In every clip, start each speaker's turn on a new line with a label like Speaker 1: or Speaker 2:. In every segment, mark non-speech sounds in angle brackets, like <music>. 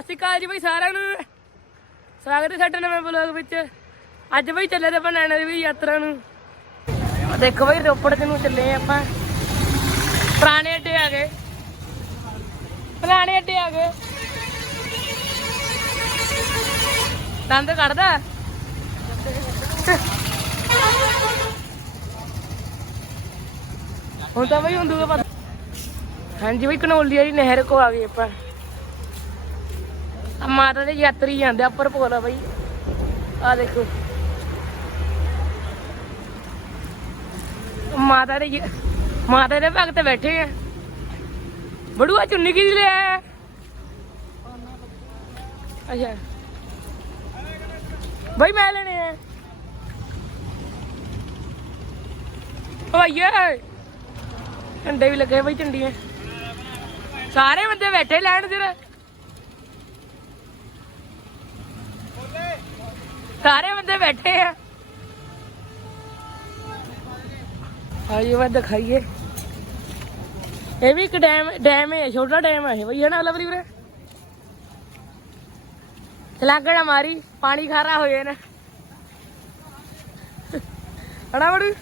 Speaker 1: ਅਸੀਂ ਕਾਲ ਜੀ ਬਈ ਸਾਰਿਆਂ ਨੂੰ। ਸਵਾਗਤ ਹੈ ਸਾਡੇ ਨਵੇਂ ਬਲੌਗ ਵਿੱਚ। ਅੱਜ ਬਈ ਚੱਲੇ ਤੇ ਆਪਾਂ ਨੈਣਾ ਦੇਵੀ ਯਾਤਰਾ ਨੂੰ। ਆਹ ਦੇਖੋ ਬਈ, ਰੋਪੜ ਤੇ ਨੂੰ ਚੱਲੇ ਆਪਾਂ। ਪੁਰਾਣੇ ਅੱਡੇ ਆ ਗਏ। ਪੁਰਾਣੇ ਅੱਡੇ ਆ ਗਏ। ਦੰਦ ਕੱਢਦਾ? ਹੁਣ ਤਾਂ ਬਈ ਹੁੰਦੂਗਾ ਪਤਾ। ਹਾਂਜੀ ਬਈ, ਕਨੋਲੀ ਵਾਲੀ ਨਹਿਰ ਕੋ ਆ ਗਏ ਆਪਾਂ। ਆ ਮਾਤਾ ਦੇ ਯਾਤਰੀ ਜਾਂਦੇ ਆ ਉੱਪਰ ਪੁਲ ਆ ਬਈ। ਆ ਦੇਖੋ। ਮਾਤਾ ਦੇ ਜ- ਮਾਤਾ ਦੇ ਭਗਤ ਬੈਠੇ ਆ। ਬੜੂਆ, ਚੁੰਨੀ ਕੀ ਲਿਆ ਹੈ? ਅੱਛਾ। ਬਈ ਮੈਂ ਲੈਣੇ ਆ। ਭਈਆ ਝੰਡੇ ਵੀ ਲੱਗੇ ਬਈ, ਝੰਡੀਆਂ। ਸਾਰੇ ਬੰਦੇ ਬੈਠੇ ਲੈਣ ਦੇ ਸਾਰੇ ਬੰਦੇ ਬੈਠੇ ਆ। ਆਈਏ ਮੈਂ ਦਿਖਾਈਏ। ਇਹ ਵੀ ਇੱਕ ਡੈਮ ਡੈਮ ਹੈ ਛੋਟਾ ਡੈਮ ਹੈ ਬਈ, ਹੈ ਨਾ ਲਵਰੀ ਵੀਰੇ? ਚਲਾਗੜਾ ਮਾਰੀ, ਪਾਣੀ ਖਾਰਾ ਹੋਏ ਨਾ। ਹਣਾ ਬੜੂ?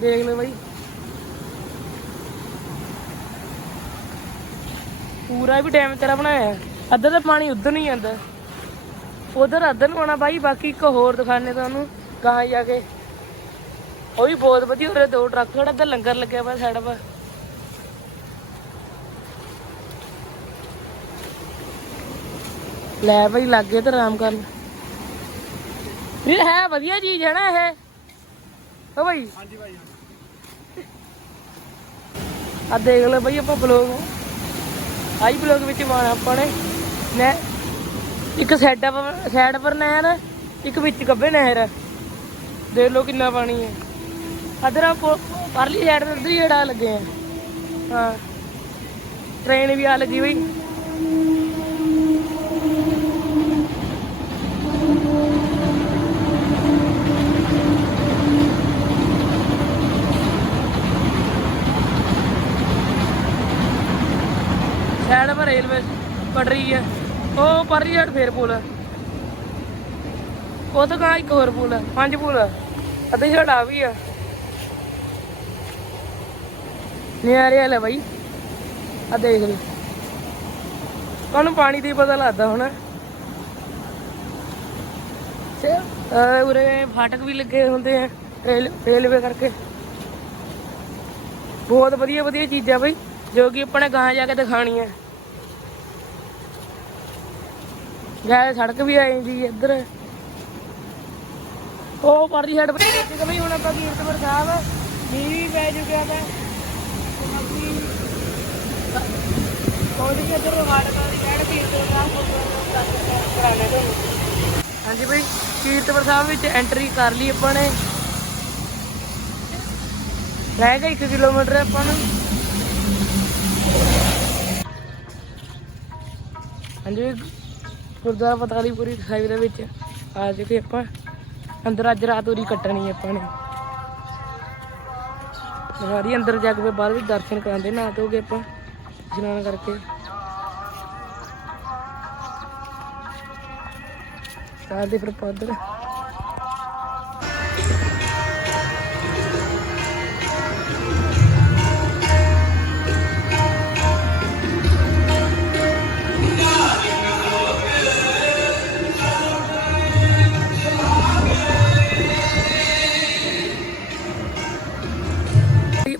Speaker 1: ਦੇਖ ਲਓ ਬਈ। ਪੂਰਾ ਵੀ ਡੈਮ ਤੇਰਾ ਬਣਾਇਆ। ਅੱਧਾ ਤਾਂ ਪਾਣੀ ਉਧਰ ਨਹੀਂ ਜਾਂਦਾ ਉਧਰ ਅੱਧਰ ਨੂੰ ਆਉਣਾ ਬਾਈ ਬਾਕੀ ਇੱਕ ਹੋਰ ਦਿਖਾਣੇ ਤੁਹਾਨੂੰ ਗਾਂ ਜਾ ਕੇ। ਉਹ ਵੀ ਬਹੁਤ ਵਧੀਆ ਉਰੇ ਦੋ ਟਰੱਕ ਖੜਾ ਤੇ ਲੰਗਰ ਲੱਗਿਆ ਵਾ ਸਾਈਡ 'ਤੇ ਲੈ ਬਈ ਲੱਗੇ ਤੇ ਆਰਾਮ ਕਰਨ ਇਹ ਹੈ ਵਧੀਆ ਚੀਜ਼ ਹੈ ਨਾ ਇਹ। ਓ ਬਈ।
Speaker 2: ਹਾਂਜੀ ਭਾਈ
Speaker 1: ਆ ਦੇਖ ਲਓ ਬਈ ਆਪਾਂ ਬਲੌਗ ਆਈ ਬਲੌਗ ਵਿੱਚ ਪਾਣਾ ਆਪਾਂ ਨੇ। ਨੇ ਇੱਕ ਸਾਈਡ ਸਾਈਡ ਪਰ ਨਹਿਰ ਇੱਕ ਵਿੱਚ ਗੱਬੇ ਨਹਿਰ ਦੇਖ ਲਓ ਕਿੰਨਾ ਪਾਣੀ ਹੈ ਅਦਰ ਪਰਲੀ ਸਾਈਡ ਤੇ ਉਧਰ ਹੀ ਜਿਹੜਾ ਲੱਗੇ ਆ। ਹਾਂ। ਟ੍ਰੇਨ ਵੀ ਆ ਲੱਗੀ ਬਈ ਸਾਈਡ ਪਰ ਰੇਲਵੇ ਪਟਰੀ ਹੈ ਉਹ ਪਰਲੀ ਸਾਈਡ ਫੇਰ ਪੁਲ ਉਹ ਤਾਂ ਕਾ ਇੱਕ ਹੋਰ ਪੁਲ ਪੰਜ ਪੁਲ ਅੱਧੇ ਸਾਈਡ ਆ ਵੀ ਆ। ਨਿਆਰੇ ਵਾਲਾ ਬਾਈ। ਆ ਦੇਖ ਲਈ ਤੁਹਾਨੂੰ ਪਾਣੀ ਦੀ ਪਤਾ ਲੱਗਦਾ ਹੁਣ। ਸੇ ਉਰੇ ਫਾਟਕ ਵੀ ਲੱਗੇ ਹੁੰਦੇ ਆ ਰੇਲ ਰੇਲਵੇ ਕਰਕੇ। ਬਹੁਤ ਵਧੀਆ ਵਧੀਆ ਚੀਜ਼ਾਂ ਬਈ ਜੋ ਕਿ ਆਪਾਂ ਨੇ ਗਾਂ ਜਾ ਕੇ ਦਿਖਾਣੀ ਹੈ ਗਾਇ ਸੜਕ ਵੀ ਆਈ ਜੀ ਇੱਧਰ। ਉਹ ਪਰਲੀ ਸਾਈਡ ਕਿ ਬਈ ਹੁਣ ਆਪਾਂ ਕੀਰਤਪੁਰ ਸਾਹਿਬ ਮੀਂਹ ਵੀ ਪੈ ਚੁੱਕਿਆ ਵਾ ਤੇ ਵੀ ਇੱਧਰ ਵਾੜਕਾ ਦੀ ਕਹਿਣ ਕੀਰਤਪੁਰ ਸਾਹਿਬ ਕਰਾਣੇ ਤੋਂ। ਹਾਂਜੀ ਬਈ ਕੀਰਤਪੁਰ ਸਾਹਿਬ ਵਿੱਚ ਐਂਟਰੀ ਕਰ ਲਈ ਆਪਾਂ ਨੇ। ਰਹਿ ਗਿਆ 1 ਕਿਲੋਮੀਟਰ ਆਪਾਂ ਨੂੰ। ਹਾਂਜੀ ਗੁਰਦੁਆਰਾ ਪਤਾਲੀਪੁਰੀ ਸਾਹਿਬ ਦੇ ਵਿੱਚ। ਆ ਚੁੱਕੇ ਆਪਾਂ। ਅੰਦਰ ਅੱਜ ਰਾਤ ਉਰੀ ਕੱਟਣੀ ਆਪਾਂ ਨੇ। ਸਾਰੀ ਅੰਦਰ ਜਾ ਕੇ ਬਾਹਰ ਵੀ ਦਰਸ਼ਨ ਕਰਾਂਦੇ ਨਾ ਧੋ ਕੇ ਆਪਾਂ ਜਨਾਨ ਕਰਕੇ। ਕਰਦੇ ਫਿਰ ਆਪਾਂ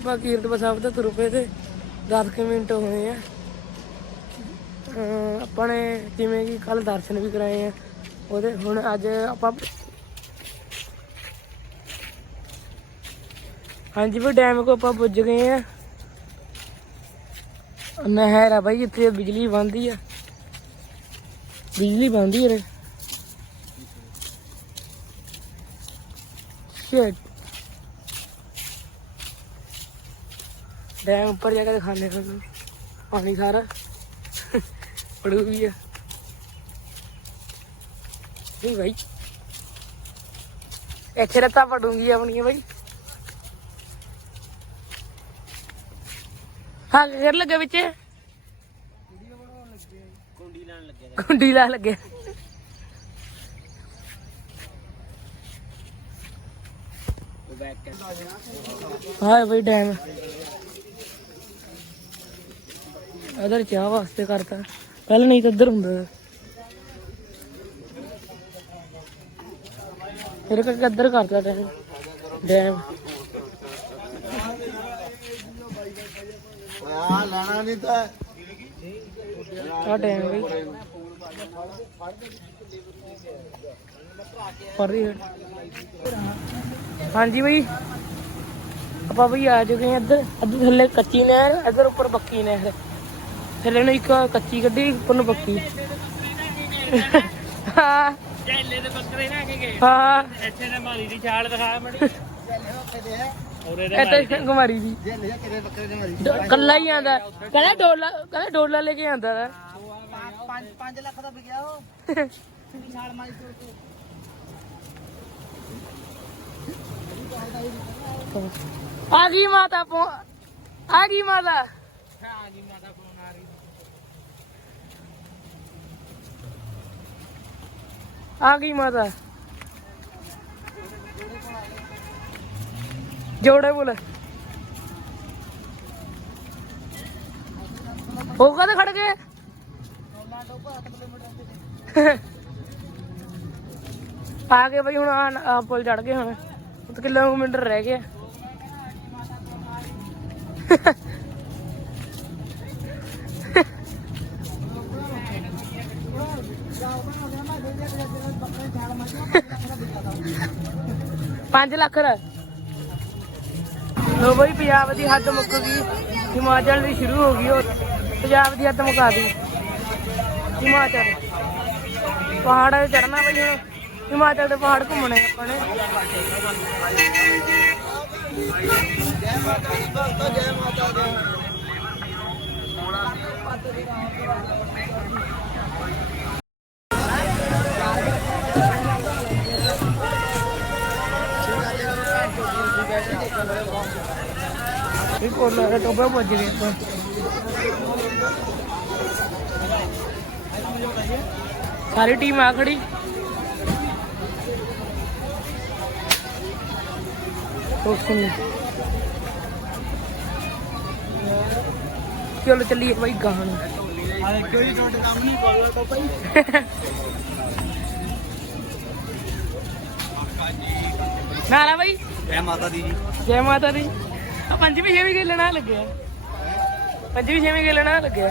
Speaker 1: ਆਪਾਂ ਕੀਰਤਪੁਰ ਸਾਹਿਬ ਤੋਂ ਤੁਰ ਪਏ ਤੇ 10 ਕੁ ਮਿੰਟ ਹੋਏ ਆ। ਆਪਾਂ ਨੇ ਜਿਵੇਂ ਕਿ ਕੱਲ ਦਰਸ਼ਨ ਵੀ ਕਰਾਏ ਆ। ਉਹਦੇ ਹੁਣ ਅੱਜ ਆਪਾਂ ਹਾਂਜੀ ਵੀ ਡੈਮ ਕੋ ਆਪਾਂ ਪੁੱਜ ਗਏ ਆ। ਨਹਿਰ ਆ ਬਾਈ, ਇੱਥੇ ਬਿਜਲੀ ਬੰਦੀ ਆ। ਬਿਜਲੀ ਬੰਦੀ ਆ ਸ਼ਿਟ ਡੈਮ ਉੱਪਰ ਜਾ ਕੇ ਦਿਖਾਣੇ ਤੁਹਾਨੂੰ ਪਾਣੀ ਸਾਰਾ। ਪੜੂ ਵੀ ਆ। ਨਹੀਂ ਭਾਈ ਇੱਥੇ ਰੱਤਾ ਪੜੂੰਗੀ ਆਪਣੀ ਭਾਈ ਹਾਂ ਘਰ ਲੱਗਾ ਵਿੱਚ।
Speaker 2: ਕੁੰਡੀ ਲੈਣ ਲੱਗਿਆ
Speaker 1: ਕੁੰਡੀ ਲਾ ਲੱਗਿਆ
Speaker 2: ਉਹ ਬੈਕ
Speaker 1: ਹਾਏ ਬਈ ਡੈਮ ਅਦਰ ਚਾਹ ਵਾਸਤੇ ਕਰਤਾ। ਪਹਿਲਾਂ ਨਹੀਂ ਤਾਂ ਇੱਧਰ ਹੁੰਦਾ। ਫਿਰ ਕਰਕੇ ਇੱਧਰ ਕਰਤਾ ਡੈਮ ਡੈਮ
Speaker 2: ਆ ਲੈਣਾ ਨਹੀਂ ਤਾਂ।
Speaker 1: ਆ ਡੈਮ ਬਈ ਪਰ ਹੀ। ਹਾਂਜੀ ਬਈ। ਆਪਾਂ ਬਈ ਆ ਚੁੱਕੇ ਇੱਧਰ। ਇੱਧਰ ਥੱਲੇ ਕੱਚੀ ਨਹਿਰ ਇੱਧਰ ਉੱਪਰ ਪੱਕੀ ਨਹਿਰ। ਥੱਲੇ ਨੂੰ ਇੱਕ ਕੱਚੀ ਗੱਡੀ ਉੱਪਰ ਨੂੰ ਪੱਕੀ। ਹਾਂ।
Speaker 2: ਜੈਲੇ ਦੇ ਬੱਕਰੇ ਨਾ ਕੇ ਗਏ।
Speaker 1: ਹਾਂ।
Speaker 2: ਇੱਥੇ ਨੇ ਮਾਰੀ ਦੀ ਛਾਲ ਦਿਖਾ ਮੜੀ। ਔਰੇ
Speaker 1: ਇੱਥੇ ਗੁਮਾਰੀ ਦੀ।
Speaker 2: ਜੈਲੇ ਕਿਹਦੇ ਬੱਕਰੇ ਦੇ ਮਾਰੀ।
Speaker 1: ਡੋ- ਕੱਲਾ ਹੀ ਆਂਦਾ। ਕਹਿੰਦਾ ਡੋਲਾ ਕਹਿੰਦਾ ਡੋਲਾ ਲੈ ਕੇ ਆਂਦਾ ਦਾ
Speaker 2: 5 5 ਲੱਖ ਦਾ ਵਿਕਿਆ ਉਹ। ਛਾਲ ਮਾਰੀ ਤੋਂ
Speaker 1: ਆ ਗਈ ਮਾਤਾ ਆ ਗਈ ਮਾਤਾ।
Speaker 2: ਆ ਗਈ ਮਾਤਾ ਆ
Speaker 1: ਗਈ ਮਾਤਾ। ਜੋੜੇ ਬੋਲ। ਉਹ ਕਦੇ ਖੜ ਗਏ? ਆ ਗਏ ਬਈ, ਹੁਣ ਆ ਪੁਲ ਚੜ ਗਏ ਹੁਣ। ਇੱਕ ਕਿਲੋਮੀਟਰ ਰਹਿ ਗਿਆ। <laughs> ਪੰਜ ਲੱਖ ਦਾ ਲੋ ਬਈ, ਪੰਜਾਬ ਦੀ ਹੱਦ ਮੁੱਕ ਗਈ। ਹਿਮਾਚਲ ਦੀ ਸ਼ੁਰੂ ਹੋ ਗਈ ਪੰਜਾਬ ਦੀ ਹੱਦ ਮੁਕਾ ਦੀ ਹਿਮਾਚਲ। ਪਹਾੜਾਂ ਤੇ ਚੜਨਾ ਬਈ ਹੁਣ। ਹਿਮਾਚਲ ਦੇ ਪਹਾੜ ਘੁੰਮਣੇ ਆਪਾਂ ਨੇ। ਇਹ ਕੋਲਾ ਟੋਬਾ ਪੁੱਜ ਗਏ ਆਪਾਂ। ਸਾਰੀ ਟੀਮ ਆ ਖੜੀ। ਚਲੋ ਚੱਲੀਏ ਬਾਈ ਗਾਹਾਂ ਨੂੰ।
Speaker 2: ਹਾਲੇ ਕੋਈ ਟੋਟ ਕੰਮ ਨਹੀਂ ਕੋਲ ਪਾਪਾ ਜੀ
Speaker 1: ਨਾਰਾ ਬਾਈ।
Speaker 2: ਜੈ ਮਾਤਾ ਦੀ ਜੀ।
Speaker 1: ਜੈ ਮਾਤਾ ਦੀ। ਆ ਪੰਜਵੀਂ, ਛੇਵੀਂ ਖੇਲਣਾ ਲੱਗਿਆ। ਪੰਜਵੀਂ, ਛੇਵੀਂ ਖੇਲਣਾ ਲੱਗਿਆ।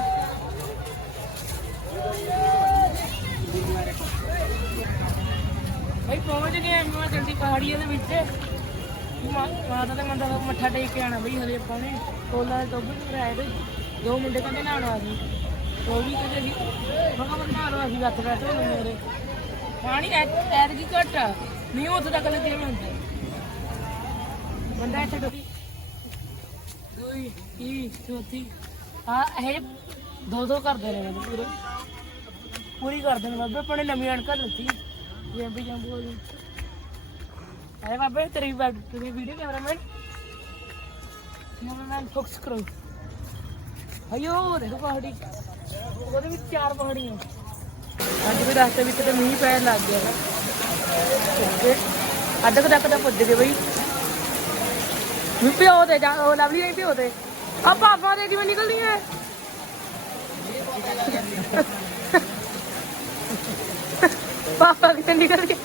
Speaker 1: ਭਾਈ ਪਹੁੰਚ ਗਏ ਮੈਂ ਜਲਦੀ ਪਹਾੜੀਆਂ ਦੇ ਵਿੱਚ। ਮਾ- ਮਾਤਾ ਦੇ ਮੰਦਰ ਦਾ ਮੱਥਾ ਟੇਕ ਕੇ ਆਣਾ ਬਈ, ਹਲੇ ਆਪਾਂ ਨੇ ਕੋਲਾ ਦੇ ਟੋਬੇ ਨੂੰ ਰਾਇ ਦੇ ਦੋ ਮੁੰਡੇ ਕਹਿੰਦੇ ਨਹਾਉਣ ਆ ਸੀ ਉਹ ਵੀ ਕਹਿੰਦੇ ਸੀ, ਮੈਂ ਮੈਂ ਨਹਾ ਲਓ ਅਸੀਂ ਹੱਥ ਬੈਠੇ ਹੋਏ ਮੇਰੇ ਪਾਣੀ ਐ ਐਰ ਕੀ ਘਟ ਆ। ਨਹੀਂ, ਉੱਥੇ ਤੱਕ ਲੱਗੇ ਮੈਂ। ਬੰਦਾ ਇੱਥੇ ਡੋਕੀ ਦੂਈ ਤੀ ਚੌਥੀ ਆ ਇਹ ਦੋ ਦੋ ਕਰਦੇ ਨੇ ਬਾਬੇ ਪੂਰੇ। ਪੂਰੀ ਕਰਦੇ ਨੇ ਬਾਬੇ, ਆਪਣੇ ਨਵੀਂ ਅਣਕਾ ਦਿੱਤੀ। ਜੰਬੀ ਜੰਬੂ ਵਾਲੀ ਅਰੇ ਬਾਬੇ, ਤੇਰੀ ਬੈਗ ਤੇਰੀ ਵੀਡੀਓ ਕੈਮਰਾਮੈਨ ਕੈਮਰਾਮੈਨ ਫੋਕਸ ਕਰੋ। ਅਯੋ ਦੇਖੋ ਪਹਾੜੀ। ਉਹਦੇ ਵਿੱਚ ਚਾਰ ਪਹਾੜੀਆਂ। ਅੱਜ ਵੀ ਰਸਤੇ ਵਿੱਚ ਤੇ ਮੀਂਹ ਪੈਣ ਲੱਗ ਗਿਆ। ਤੇ ਅੱਧ ਕੁ ਤੱਕ ਦਾ ਪੁੱਜ ਗਏ ਬਈ। ਪਿਓ ਦੇ ਜਾ, ਉਹ ਲਵਲੀ ਨਹੀਂ ਪਿਓ ਦੇ। ਆ ਪਾਪਾ ਦੇ ਕਿਵੇਂ ਨਿਕਲਦੀਆਂ? ਪਾਪਾ ਕਿੱਥੇ ਨਿਕਲ ਗਏ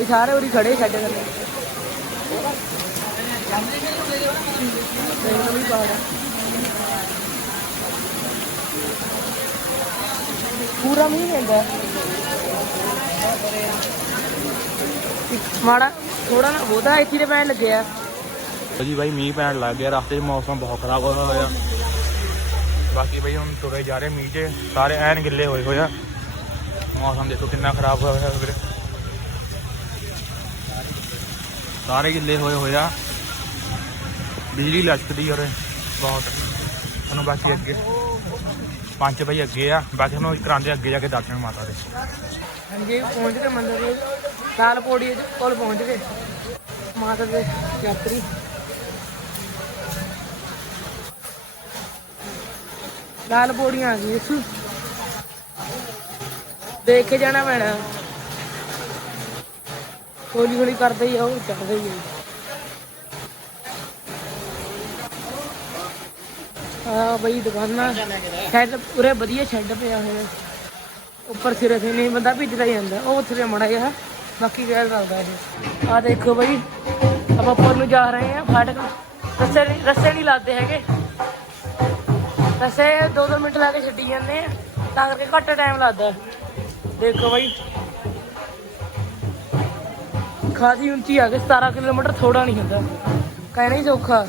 Speaker 1: ਇਹ ਸਾਰੇ ਉਰੀ ਖੜੇ ਛੱਡ ਗਏ ਦੇਖ ਲਓ ਮਾੜਾ ਥੋੜਾ ਨਾ ਉਹਦਾ ਇੱਥੇ ਤੇ ਪੈਣ ਲੱਗਿਆ
Speaker 3: ਜੀ ਬਾਈ ਮੀਂਹ ਪੈਣ ਲੱਗ ਗਿਆ ਰਸਤੇ 'ਚ ਮੌਸਮ ਬਹੁਤ ਖਰਾਬ ਹੋਇਆ ਹੋਇਆ। ਬਾਕੀ ਬਾਈ ਹੁਣ ਤੁਰੇ ਜਾ ਰਹੇ ਮੀਂਹ 'ਚ ਸਾਰੇ ਐਨ ਗਿੱਲੇ ਹੋਏ ਹੋਇਆ ਮੌਸਮ ਦੇਖੋ ਕਿੰਨਾ ਖਰਾਬ ਹੋਇਆ ਹੋਇਆ ਵੀਰੇ। ਸਾਰੇ ਗਿੱਲੇ ਹੋਏ ਹੋਇਆ ਬਿਜਲੀ ਲਸ਼ਕਦੀ ਔਰ ਬਹੁਤ। ਤੁਹਾਨੂੰ ਬਾਕੀ ਅੱਗੇ ਪੰਜ ਬਾਈ ਅੱਗੇ ਆ। ਬਾਕੀ ਤੁਹਾਨੂੰ ਕਰਾਂਦੇ ਅੱਗੇ ਜਾ ਕੇ ਦਰਸ਼ਨ ਮਾਤਾ ਦੇ।
Speaker 1: ਹਾਂਜੀ ਪਹੁੰਚ ਗਏ ਮੰਦਰ। ਦੇ ਲਾਲ ਪੌੜੀ ਕੋਲ ਪਹੁੰਚ ਗਏ। ਮਾਤਾ ਦੇ ਯਾਤਰੀ। ਲਾਲ ਪੌੜੀਆਂ ਆ ਗਈ ਦੇਖ ਕੇ ਜਾਣਾ ਪੈਣਾ। ਹੌਲੀ ਹੌਲੀ ਕਰਦੇ ਹੀ ਆ ਉਹ ਚੜਦੇ ਹੀ ਆ ਬਈ ਦੁਕਾਨਾਂ ਸ਼ੈਡ ਪੂਰੇ ਵਧੀਆ ਸ਼ੈਡ ਪਿਆ ਹੋਇਆ। ਉੱਪਰ ਸਿਰੇ ਤੇ ਨਹੀਂ, ਬੰਦਾ ਭਿੱਜਦਾ ਹੀ ਜਾਂਦਾ। ਉਹ ਉੱਥੇ ਮੜਾ ਜਿਹਾ ਬਾਕੀ ਗੱਲ ਕਰਦਾ ਇਹ। ਆ ਦੇਖੋ ਬਈ, ਆਪਾਂ ਉੱਪਰ ਨੂੰ ਜਾ ਰਹੇ ਆ ਫਾਟਕ। ਰਸਤੇ ਰਸਤੇ ਨਹੀਂ ਲਾਦੇ ਹੈਗੇ। ਰਸਤੇ 2-2 ਮਿੰਟ ਲਾ ਕੇ ਛੱਡੀ ਜਾਂਦੇ ਆ। ਤਾਂ ਕਰਕੇ ਘੱਟ ਟਾਈਮ ਲੱਗਦਾ। ਦੇਖੋ ਬਈ। ਖਾਸੀ ਉੱਚੀ ਆ ਗਈ 17 ਕਿਲੋਮੀਟਰ ਥੋੜਾ ਨਹੀਂ ਹੁੰਦਾ। ਕਹਿਣਾ ਹੀ ਸੌਖਾ।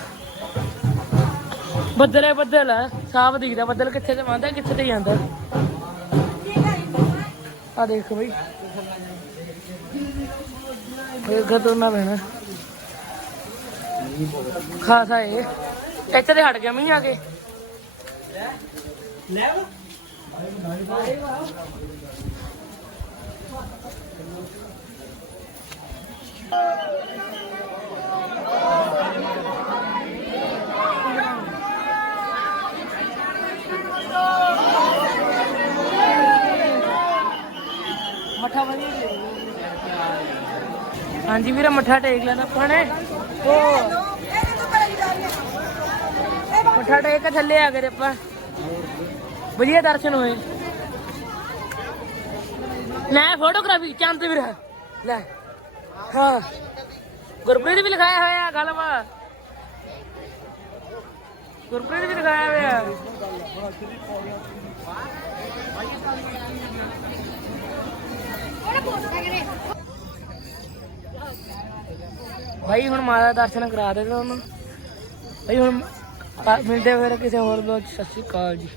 Speaker 1: ਬੱਦਲ ਹੈ ਬੱਦਲ ਹੈ। ਸਾਫ਼ ਦਿਖਦਾ। ਬੱਦਲ ਕਿੱਥੇ ਤੇ ਆਉਂਦਾ ਕਿੱਥੇ ਤੇ ਜਾਂਦਾ। ਆ ਦੇਖੋ ਬਈ। ਇਹ ਗਦੋਂ ਪੈਣਾ। ਖਾਸਾ ਇਹ। ਇੱਥੇ ਤੇ ਹਟ ਗਿਆ ਮੀਂਹ ਆ ਕੇ। ਮੱਠਾ ਵਧੀਆ ਹਾਂਜੀ ਵੀਰੇ, ਮੱਠਾ ਟੇਕ ਲੈਣਾ ਆਪਾਂ ਨੇ। ਉਹ ਮੱਠਾ ਟੇਕ ਕੇ ਥੱਲੇ ਆ ਗਏ ਆਪਾਂ। ਵਧੀਆ ਦਰਸ਼ਨ ਹੋਏ। ਲੈ ਫੋਟੋਗ੍ਰਾਫੀ ਚੰਦ ਵੀਰ। ਲੈ। ਹਾਂ। ਗੁਰਪ੍ਰੀਤ ਵੀ ਲਿਖਾਇਆ ਹੋਇਆ ਗੱਲ ਗੁਰਪ੍ਰੀਤ ਵੀ ਲਿਖਾਇਆ ਹੋਇਆ ਭਾਈ ਹੁਣ ਮਾਤਾ ਦਰਸ਼ਨ ਕਰਾ ਦੇ ਤੁਹਾਨੂੰ ਭਾਈ ਹੁਣ ਮਿਲਦੇ ਫਿਰ ਕਿਸੇ ਹੋਰ ਬਲੌਗ ਸਤਿ ਸ਼੍ਰੀ ਅਕਾਲ ਜੀ।